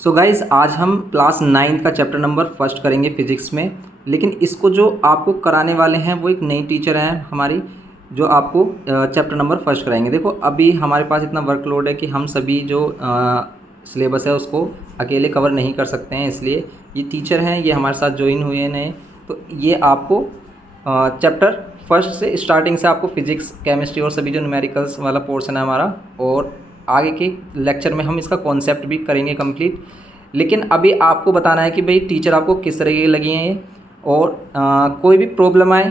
So guys आज हम class 9 का चैप्टर नंबर फर्स्ट करेंगे फिजिक्स में। लेकिन इसको जो आपको कराने वाले हैं वो एक नई टीचर हैं हमारी, जो आपको चैप्टर नंबर फर्स्ट कराएंगे। देखो अभी हमारे पास इतना वर्कलोड है कि हम सभी जो सिलेबस है उसको अकेले कवर नहीं कर सकते हैं, इसलिए ये टीचर हैं, ये हमारे साथ ज्वाइन हुए हैं नए। तो ये आपको चैप्टर फर्स्ट से स्टार्टिंग से आपको फिजिक्स, केमिस्ट्री और सभी जो न्यूमेरिकल्स वाला पोर्शन है हमारा, और आगे के लेक्चर में हम इसका कॉन्सेप्ट भी करेंगे कंप्लीट। लेकिन अभी आपको बताना है कि भाई टीचर आपको किस तरह की लगी हैं ये, और कोई भी प्रॉब्लम आए,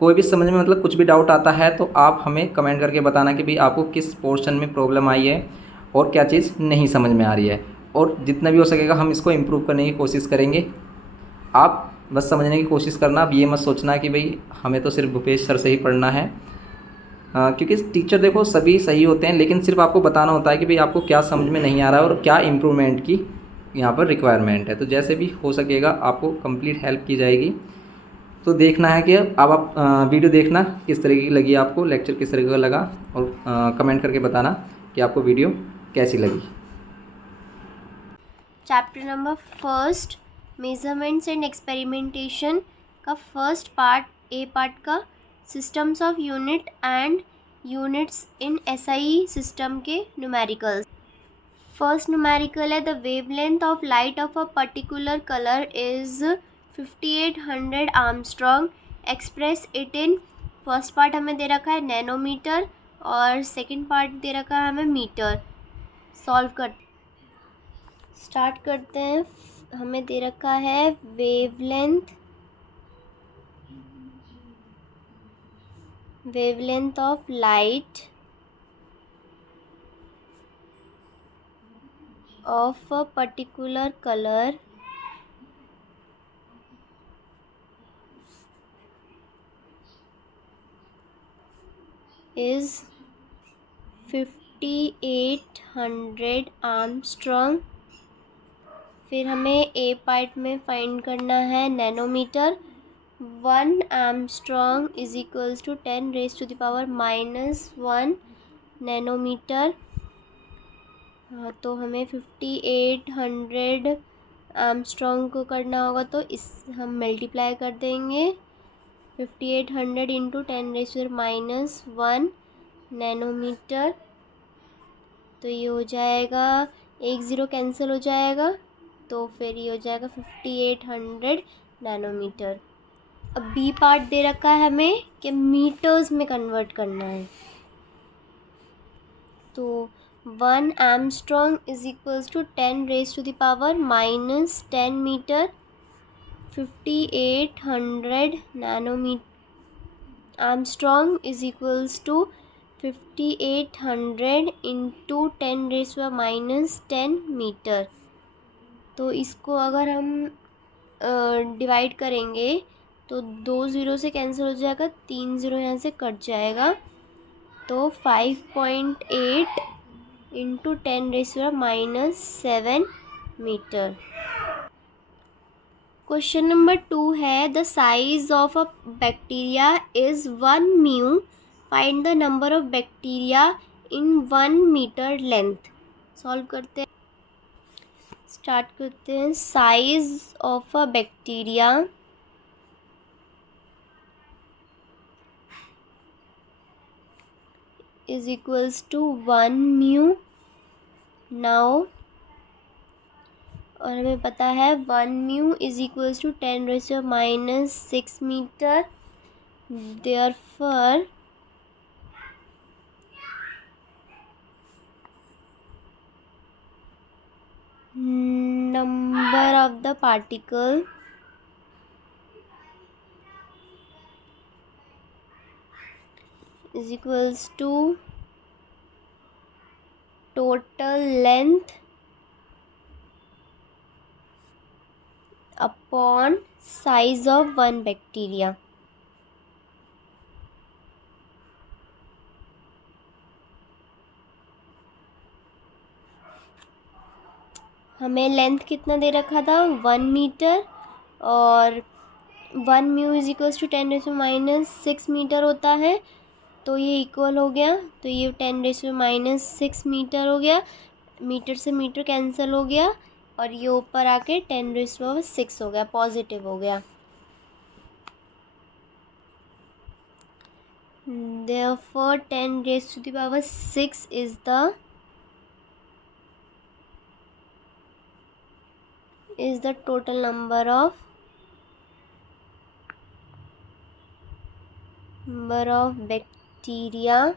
कोई भी समझ में मतलब कुछ भी डाउट आता है तो आप हमें कमेंट करके बताना कि भाई आपको किस पोर्शन में प्रॉब्लम आई है और क्या चीज़ नहीं समझ में आ रही है, और जितना भी हो सकेगा हम इसको इम्प्रूव करने की कोशिश करेंगे। आप बस समझने की कोशिश करना, अब ये मत सोचना कि भाई हमें तो सिर्फ भूपेश सर से ही पढ़ना है। क्योंकि टीचर देखो सभी सही होते हैं, लेकिन सिर्फ आपको बताना होता है कि भाई आपको क्या समझ में नहीं आ रहा है और क्या इम्प्रूवमेंट की यहाँ पर रिक्वायरमेंट है। तो जैसे भी हो सकेगा आपको कंप्लीट हेल्प की जाएगी। तो देखना है कि अब आप वीडियो देखना किस तरह की लगी आपको, लेक्चर किस तरह का लगा, और कमेंट करके बताना कि आपको वीडियो कैसी लगी। Chapter number first measurements and experimentation का फर्स्ट पार्ट, ए पार्ट का systems of unit and units in SI system के न्यूमेरिकल्स। फर्स्ट न्यूमेरिकल है the wavelength of light of a particular colour is 5800 Armstrong, express it in. First part हमें दे रखा है nanometre और second part दे रखा है हमें मीटर। सॉल्व कर स्टार्ट करते हैं। हमें दे रखा है wavelength of light of a particular color is 5800 angstrom. फिर हमें ए पार्ट में फाइंड करना है nanometer. 1 angstrom is equals to 10⁻⁻1 nanometer. हाँ, तो हमें 5800 आर्मस्ट्रॉन्ग को करना होगा, तो इस हम मल्टीप्लाई कर देंगे 5800 इंटू 10⁻⁻1 नैनोमीटर। तो ये हो जाएगा, एक ज़ीरो कैंसिल हो जाएगा, तो फिर ये हो जाएगा 5800 नैनोमीटर। अब बी पार्ट दे रखा है हमें कि मीटर्स में कन्वर्ट करना है। तो 1 angstrom is equals to 10⁻⁻10 meter. 5800 nanometer angstrom is equals to 5800 into 10⁻⁻10 meter. तो इसको अगर हम डिवाइड करेंगे तो 2 ज़ीरो से कैंसिल हो जाएगा, 3 ज़ीरो यहाँ से कट जाएगा, तो 5.8 इंटू 10⁻⁻7 मीटर। क्वेश्चन नंबर 2 है the size of a bacteria is 1 mu, find the number of bacteria in 1 meter length. Solve करते हैं, स्टार्ट करते हैं। Size of a bacteria is equals to 1 mu. Now, और हमें पता है 1 mu is equals to 10⁻⁻6 meter. Therefore number of the particle is equals to total length upon size of one bacteria। हमें length कितना दे रखा था, 1 मीटर, और 1 mu is equals to 10⁻⁻6 meter होता है, तो ये इक्वल हो गया, तो ये 10⁻⁻6 मीटर हो गया। मीटर से मीटर कैंसिल हो गया, और ये ऊपर आके 10⁶ हो गया, पॉजिटिव हो गया। Therefore 10⁶ is the total number of bacteria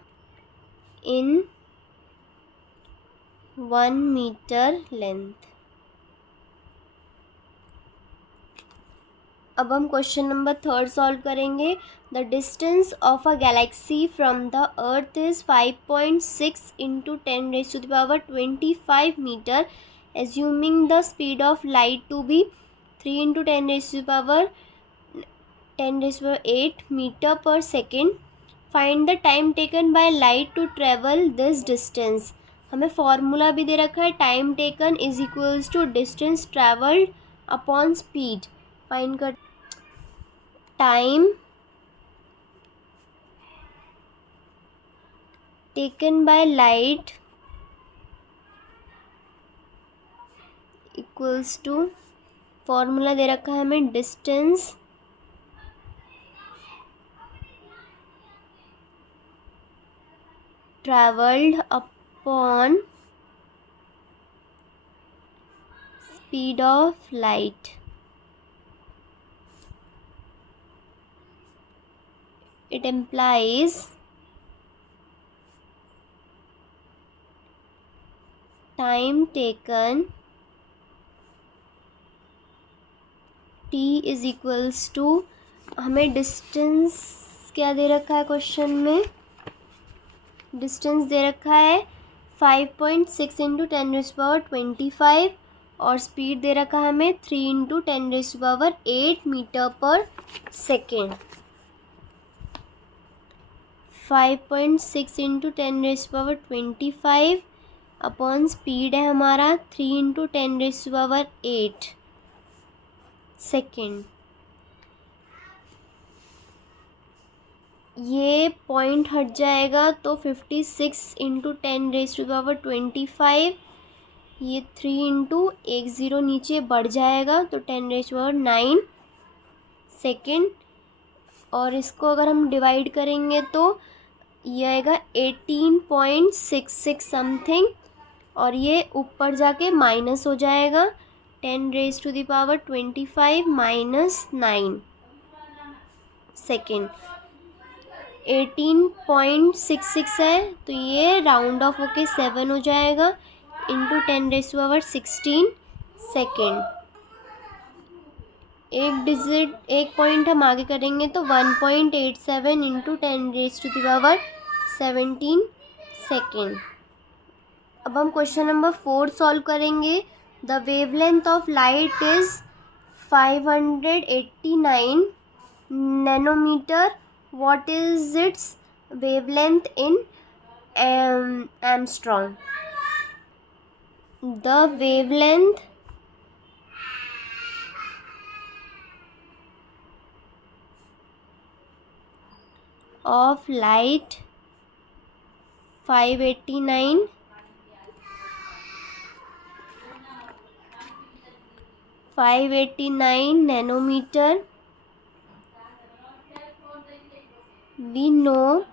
in 1 meter length। अब हम क्वेश्चन नंबर 3 सॉल्व करेंगे। The distance of a galaxy from the earth is 5.6 into 10⁻25 metre, assuming the speed of light to be 3 into 10⁸ metre per second. Find the time taken by light to travel this distance. हमें formula भी दे रखा है, time taken is equals to distance travelled upon speed. Find कर time taken by light equals to, formula दे रखा है हमें, distance travelled upon speed of light. It implies time taken t is equals to, हमें distance क्या दे रखा है question में, distance दे रखा है 5.6 इंटू 10⁻25 और स्पीड दे रखा है हमें 3 into 10⁸ metre per second. 5.6 into 10⁻25 upon speed है हमारा 3 इंटू 10⁸ सेकेंड। ये पॉइंट हट जाएगा तो 56 इंटू 10⁻25, ये 3 इंटू 10 नीचे बढ़ जाएगा तो 10⁹ सेकेंड। और इसको अगर हम डिवाइड करेंगे तो ये आएगा 18.66 समथिंग, और ये ऊपर जाके माइनस हो जाएगा 10⁻25 माइनस 9 सेकेंड। 18.66 है तो ये राउंड ऑफ होके 7 हो जाएगा इंटू 10⁻16 सेकेंड। एक पॉइंट हम आगे करेंगे तो 1.87 इंटू 10⁻17 सेकेंड। अब हम क्वेश्चन नंबर 4 सॉल्व करेंगे। The wavelength of light is 589 nanometer. What is its wavelength in angstrom. The wavelength of light 589 nanometer। We know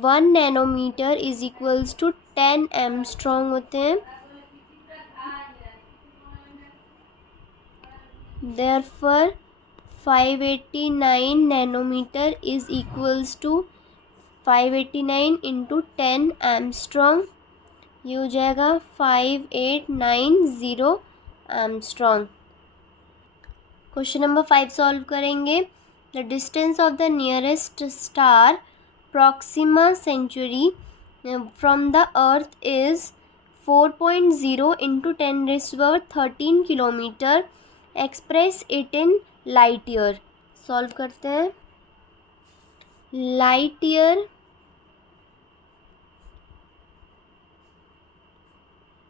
1 nanometer is equals to 10 angstrom होते हैं। Therefore 589 nanometer is equals to 589 into 10 angstrom, ये हो जाएगा 5890 angstrom. Question number 5 solve करेंगे। The distance of the nearest star Proxima Centauri from the earth is 4.0 into 10⁻13 kilometer. Express it in light year. Solve करते हैं। Light year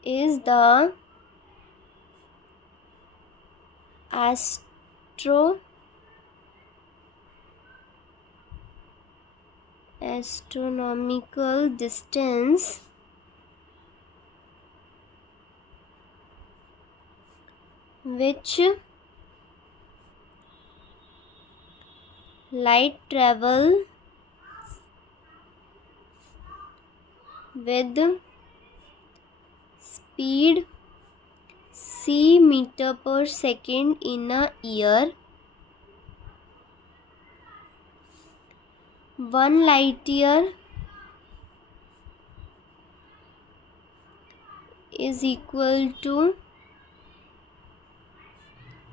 is the astronomical distance which light travel with speed c meter per second in a year. 1 light year is equal to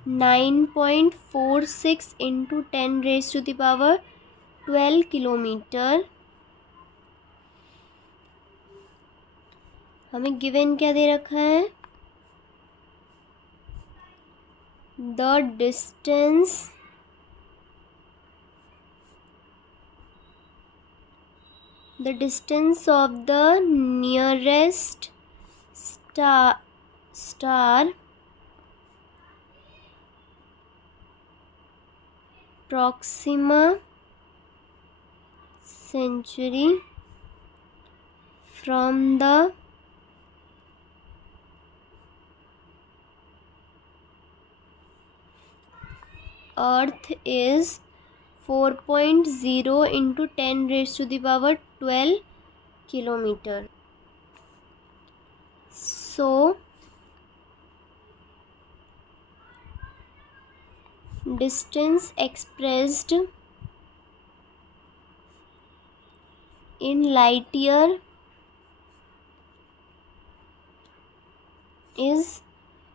9.46 into 10 raised to the power 12 kilometre. हमें given क्या दे रखा है? The distance of the nearest star Proxima Centauri from the Earth is 4.0 into 10 raised to the power 12 kilometer. So distance expressed in light year is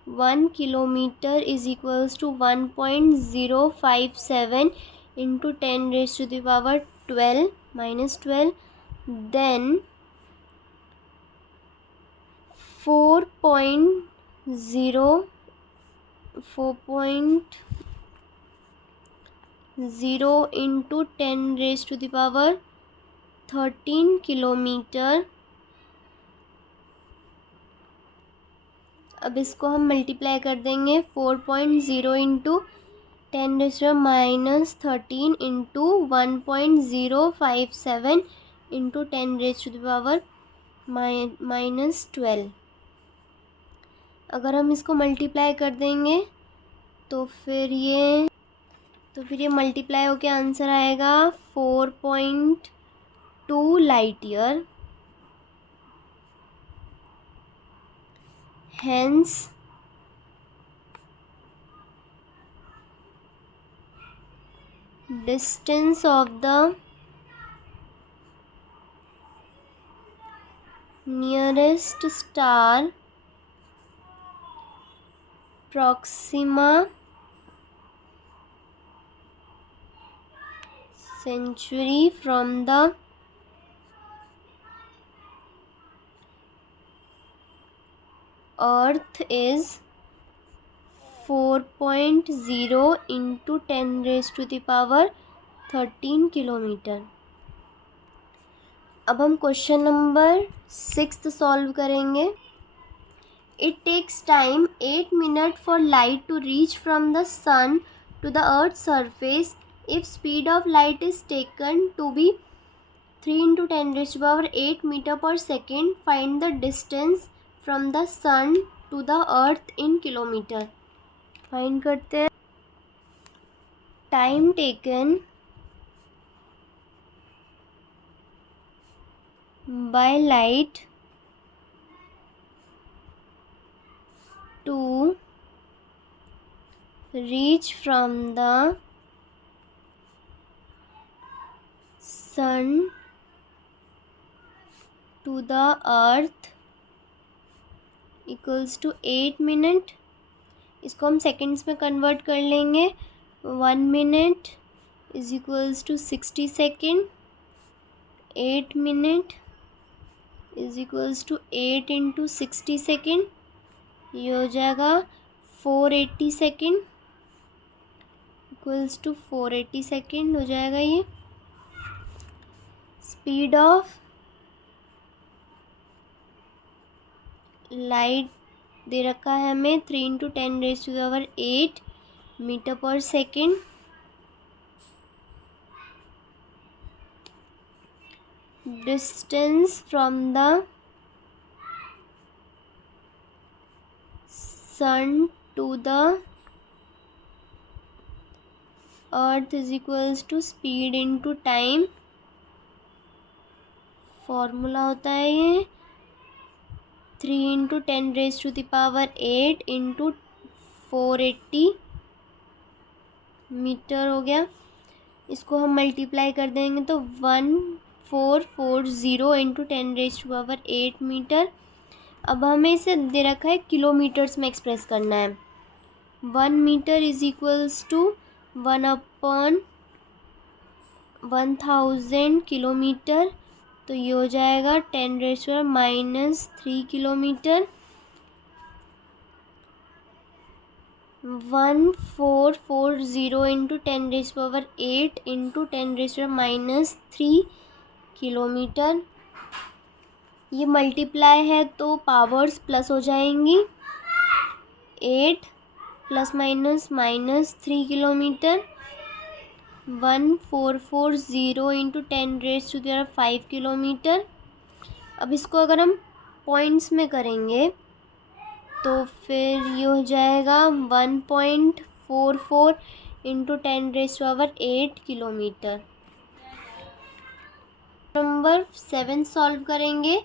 1 kilometer is equals to 1.057 into 10 raised to the power 12 minus 12. Then 4.0 into 10 raised to the power 13 kilometer. अब इसको हम multiply कर देंगे. 4.0 into 10 raise to minus 13 into 1.057 into 10 raise to the power minus 12. अगर हम इसको multiply कर देंगे तो फिर ये मल्टीप्लाई होके आंसर आएगा 4.2 light year. Hence distance of the nearest star Proxima Centauri from the Earth is 4.0 into 10 raised to the power 13 kilometer. अब हम क्वेश्चन नंबर 6 सॉल्व करेंगे. It takes time 8 minutes for light to reach from the sun to the earth's surface. If speed of light is taken to be 3 into 10 raised to the power 8 meter per second, find the distance from the sun to the earth in kilometer. Find करते हैं. Time taken by light to reach from the sun to the earth equals to 8 minute. इसको हम seconds में convert कर लेंगे. 1 minute is equals to 60 second. 8 minute is equals to 8 into 60 second. ये हो जाएगा 480 सेकेंड इक्वल्स टू 480 सेकेंड हो जाएगा. ये स्पीड ऑफ लाइट दे रखा है हमें 3 into 10 raise to the power 8 metre per second. Distance from the sun to the earth is equals to speed into time. Formula होता है ये 3 × 10⁸ इंटू 480 मीटर हो गया। इसको हम मल्टीप्लाई कर देंगे तो 1440 इंटू 10⁸ मीटर। अब हमें इसे दे रखा है किलोमीटर्स में एक्सप्रेस करना है। 1 meter is equals to 1/1000 kilometer, तो ये हो जाएगा 10⁻³ किलोमीटर। 1440 into 10⁸ into 10⁻³ kilometer. ये मल्टीप्लाई है तो पावर्स प्लस हो जाएंगी। 8 ± -3 किलोमीटर। 1440 into 10⁵ kilometre. अब इसको अगर हम पॉइंट्स में करेंगे तो फिर ये हो जाएगा 1.44 इंटू 10⁸ किलोमीटर। नंबर 7 सॉल्व करेंगे।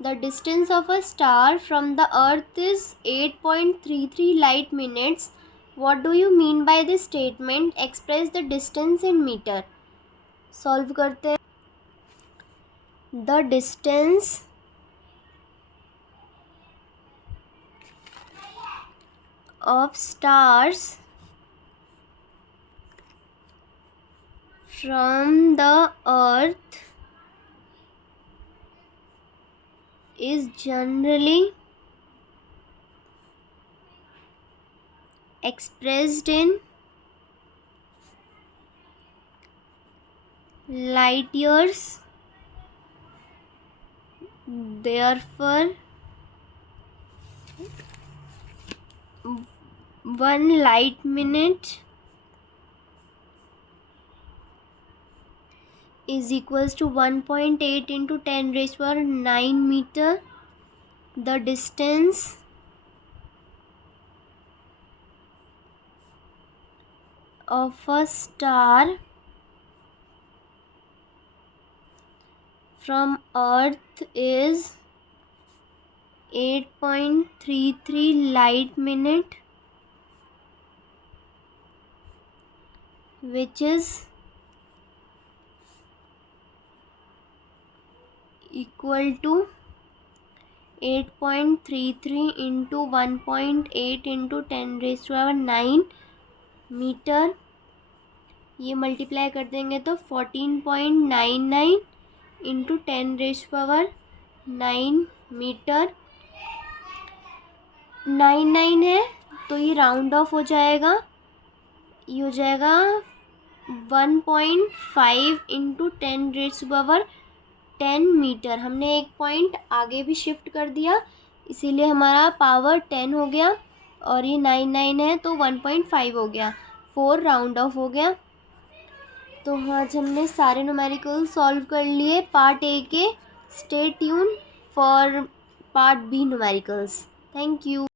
The distance of a star from the earth is 8.33 light minutes. What do you mean by this statement? Express the distance in meter. Solve करते हैं। The distance of stars from the earth is generally expressed in light years. Therefore, 1 light minute is equals to 1.8 into 10⁹ meter. The distance of a star from earth is 8.33 light minute, which is equal to 8.33 into 1.8 into 10⁹ meter. ये multiply कर देंगे तो 14.99 into 10⁹ metre. 99 है तो ये round of हो जाएगा। ये हो जाएगा 1.5 इंटू 10⁻10 मीटर। हमने एक पॉइंट आगे भी शिफ्ट कर दिया, इसीलिए हमारा पावर 10 हो गया। और ये 99 है तो 1.5 हो गया, 4 राउंड ऑफ हो गया। तो आज हमने सारे न्यूमेरिकल सॉल्व कर लिए पार्ट ए के। Stay tune for part B numericals. Thank you.